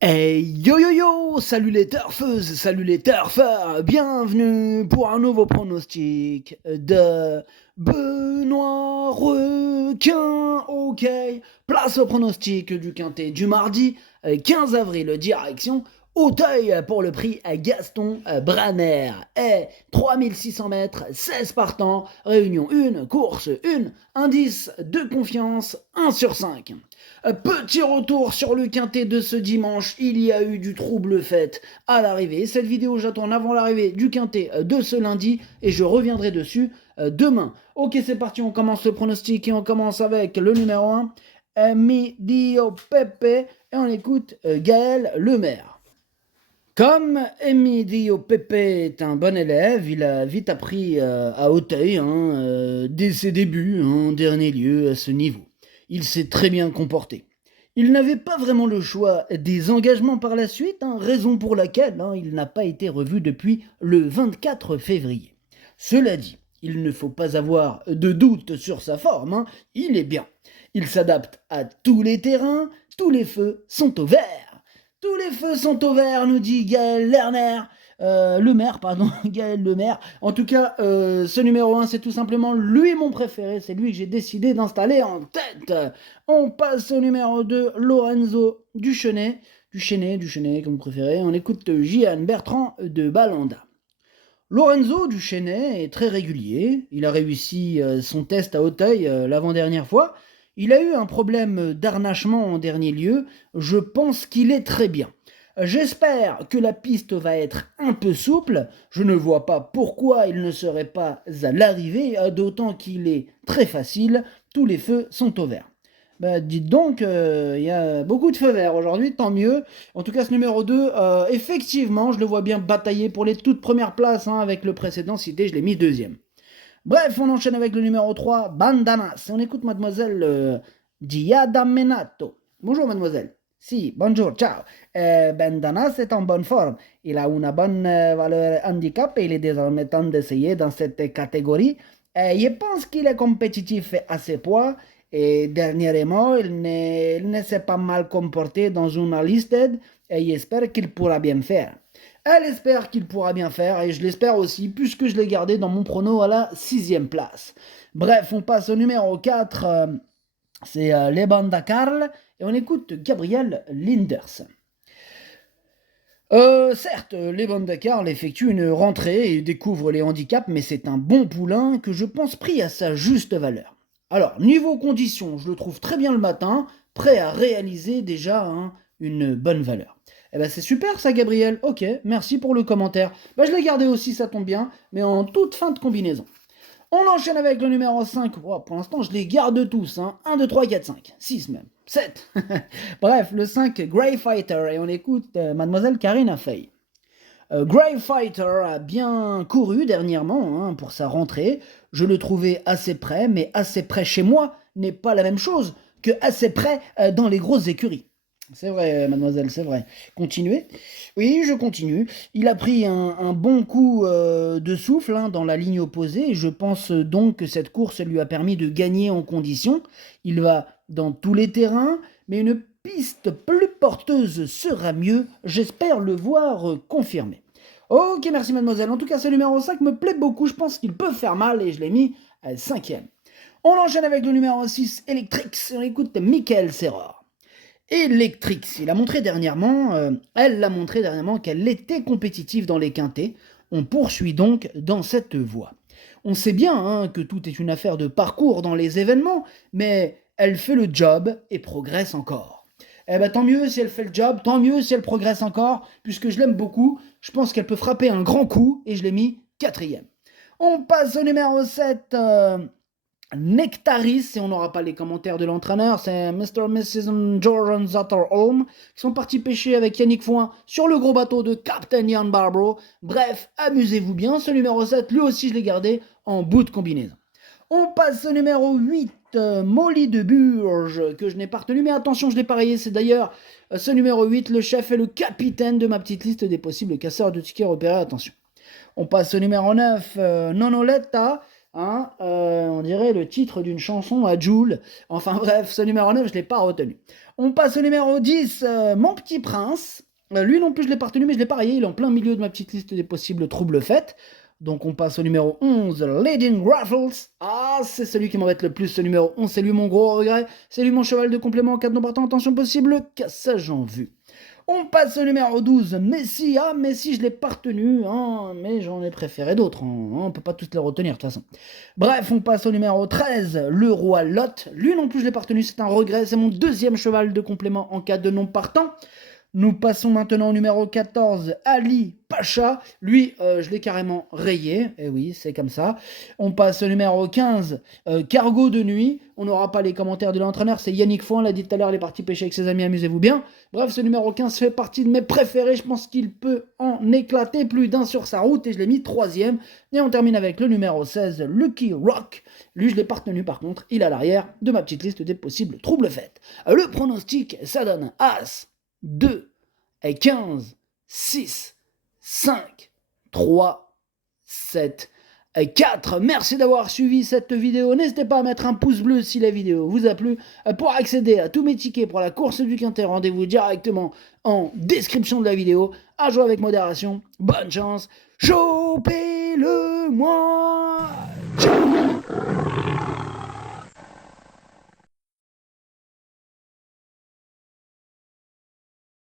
Hey yo yo yo, salut les turfeuses, salut les turfeurs, bienvenue pour un nouveau pronostic de Benoît Requin. Ok, place au pronostic du quintet du mardi 15 avril, direction Auteuil pour le prix à Gaston Branner. Et 3600 mètres, 16 partants, réunion 1, course 1, indice de confiance 1 sur 5. Petit retour sur le quintet de ce dimanche, il y a eu du trouble fait à l'arrivée. Cette vidéo, j'attends avant l'arrivée du quintet de ce lundi et je reviendrai dessus demain. Ok, c'est parti, on commence le pronostic et on commence avec le numéro 1, Dio Pepe, et on écoute Gaël Lemaire. Comme Dio Pepe est un bon élève, il a vite appris à Auteuil, dès ses débuts, en dernier lieu, à ce niveau. Il s'est très bien comporté. Il n'avait pas vraiment le choix des engagements par la suite, raison pour laquelle il n'a pas été revu depuis le 24 février. Cela dit, il ne faut pas avoir de doute sur sa forme, il est bien. Il s'adapte à tous les terrains, tous les feux sont au vert. Tous les feux sont au vert, nous dit Gaël Lerner. Lemaire, pardon, Gaël Lemaire. En tout cas, ce numéro 1, c'est tout simplement lui mon préféré. C'est lui que j'ai décidé d'installer en tête. On passe au numéro 2, Lorenzo Duchenet. Duchenet, comme vous préférez. On écoute Gian Bertrand de Balanda. Lorenzo Duchenet est très régulier. Il a réussi son test à Auteuil l'avant-dernière fois. Il a eu un problème d'harnachement en dernier lieu. Je pense qu'il est très bien. J'espère que la piste va être un peu souple. Je ne vois pas pourquoi il ne serait pas à l'arrivée, d'autant qu'il est très facile. Tous les feux sont au vert. Bah, dites donc, il y a beaucoup de feux verts aujourd'hui, tant mieux. En tout cas, ce numéro 2, effectivement, je le vois bien batailler pour les toutes premières places avec le précédent cité, je l'ai mis deuxième. Bref, on enchaîne avec le numéro 3, Bandanas. On écoute mademoiselle Giada Menato. Bonjour mademoiselle. Si, bonjour, ciao. Bandanas est en bonne forme. Il a une bonne valeur handicap et il est désormais temps d'essayer dans cette catégorie. Je pense qu'il est compétitif à ses poids. Et dernièrement, il ne s'est pas mal comporté dans une listed et j'espère qu'il pourra bien faire. Elle espère qu'il pourra bien faire et je l'espère aussi puisque je l'ai gardé dans mon prono à la 6e place. Bref, on passe au numéro 4, c'est Lebanda Karl et on écoute Gabriel Linders. Certes, Lebanda Karl effectue une rentrée et découvre les handicaps, mais c'est un bon poulain que je pense pris à sa juste valeur. Alors, niveau conditions, je le trouve très bien le matin, prêt à réaliser déjà une bonne valeur. Eh ben c'est super ça Gabriel, ok, merci pour le commentaire. Ben, je l'ai gardé aussi, ça tombe bien, mais en toute fin de combinaison. On enchaîne avec le numéro 5. Oh, pour l'instant, je les garde tous. 1, 2, 3, 4, 5. 6 même. 7. Bref, le 5, Grey Fighter. Et on écoute mademoiselle Karina Fay. Grey Fighter a bien couru dernièrement pour sa rentrée. Je le trouvais assez près, mais assez près chez moi n'est pas la même chose que assez près dans les grosses écuries. C'est vrai, mademoiselle, c'est vrai. Continuez. Oui, je continue. Il a pris un bon coup de souffle dans la ligne opposée et je pense donc que cette course lui a permis de gagner en condition. Il va dans tous les terrains, mais une piste plus porteuse sera mieux. J'espère le voir confirmé. Ok, merci mademoiselle. En tout cas, ce numéro 5 me plaît beaucoup. Je pense qu'il peut faire mal et je l'ai mis à 5e. On enchaîne avec le numéro 6, Electrix. On écoute Michael Serror. Electrix, elle l'a montré dernièrement qu'elle était compétitive dans les quintets. On poursuit donc dans cette voie. On sait bien que tout est une affaire de parcours dans les événements, mais elle fait le job et progresse encore. Eh ben tant mieux si elle fait le job, tant mieux si elle progresse encore, puisque je l'aime beaucoup, je pense qu'elle peut frapper un grand coup et je l'ai mis 4e. On passe au numéro 7, Nectaris, et on n'aura pas les commentaires de l'entraîneur, c'est Mr. et Mrs. Jordan Zatterholm qui sont partis pêcher avec Yannick Foin sur le gros bateau de Captain Ian Barbro. Bref, amusez-vous bien, ce numéro 7, lui aussi je l'ai gardé en bout de combinaison. On passe au numéro 8, Molly de Burge, que je n'ai pas retenu, mais attention, je l'ai parié, c'est d'ailleurs ce numéro 8, le chef et le capitaine de ma petite liste des possibles casseurs de tickets repérés, attention. On passe au numéro 9, Nonoletta. Hein, on dirait le titre d'une chanson à Jul. Enfin bref, ce numéro 9, je ne l'ai pas retenu. On passe au numéro 10, Mon Petit Prince. Lui non plus, je l'ai pas retenu, mais je l'ai pas rayé. Il est en plein milieu de ma petite liste des possibles troubles faits. Donc on passe au numéro 11, Leading Raffles. Ah, c'est celui qui m'embête le plus, ce numéro 11. C'est lui mon gros regret. C'est lui mon cheval de complément en cas de non partant. Attention possible, cassage en vue. On passe au numéro 12, Messi. Ah, Messi, je l'ai pas retenu, hein, mais j'en ai préféré d'autres. Hein, on peut pas tous les retenir, de toute façon. Bref, on passe au numéro 13, le roi Lot. Lui non plus, je l'ai pas retenu, c'est un regret. C'est mon deuxième cheval de complément en cas de non partant. Nous passons maintenant au numéro 14, Ali Pacha. Lui, je l'ai carrément rayé. Eh oui, c'est comme ça. On passe au numéro 15, Cargo de nuit. On n'aura pas les commentaires de l'entraîneur, c'est Yannick Foin, l'a dit tout à l'heure, il est parti pêcher avec ses amis, amusez-vous bien. Bref, ce numéro 15 fait partie de mes préférés. Je pense qu'il peut en éclater plus d'un sur sa route et je l'ai mis 3ème. Et on termine avec le numéro 16, Lucky Rock. Lui, je l'ai pas retenu par contre, il est à l'arrière de ma petite liste des possibles troubles faits. Le pronostic, ça donne As, 2 et 15, 6, 5, 3, 7 et 4. Merci d'avoir suivi cette vidéo. N'hésitez pas à mettre un pouce bleu si la vidéo vous a plu. Pour accéder à tous mes tickets pour la course du Quintet, rendez-vous directement en description de la vidéo. À jouer avec modération. Bonne chance. Chopez-le moi.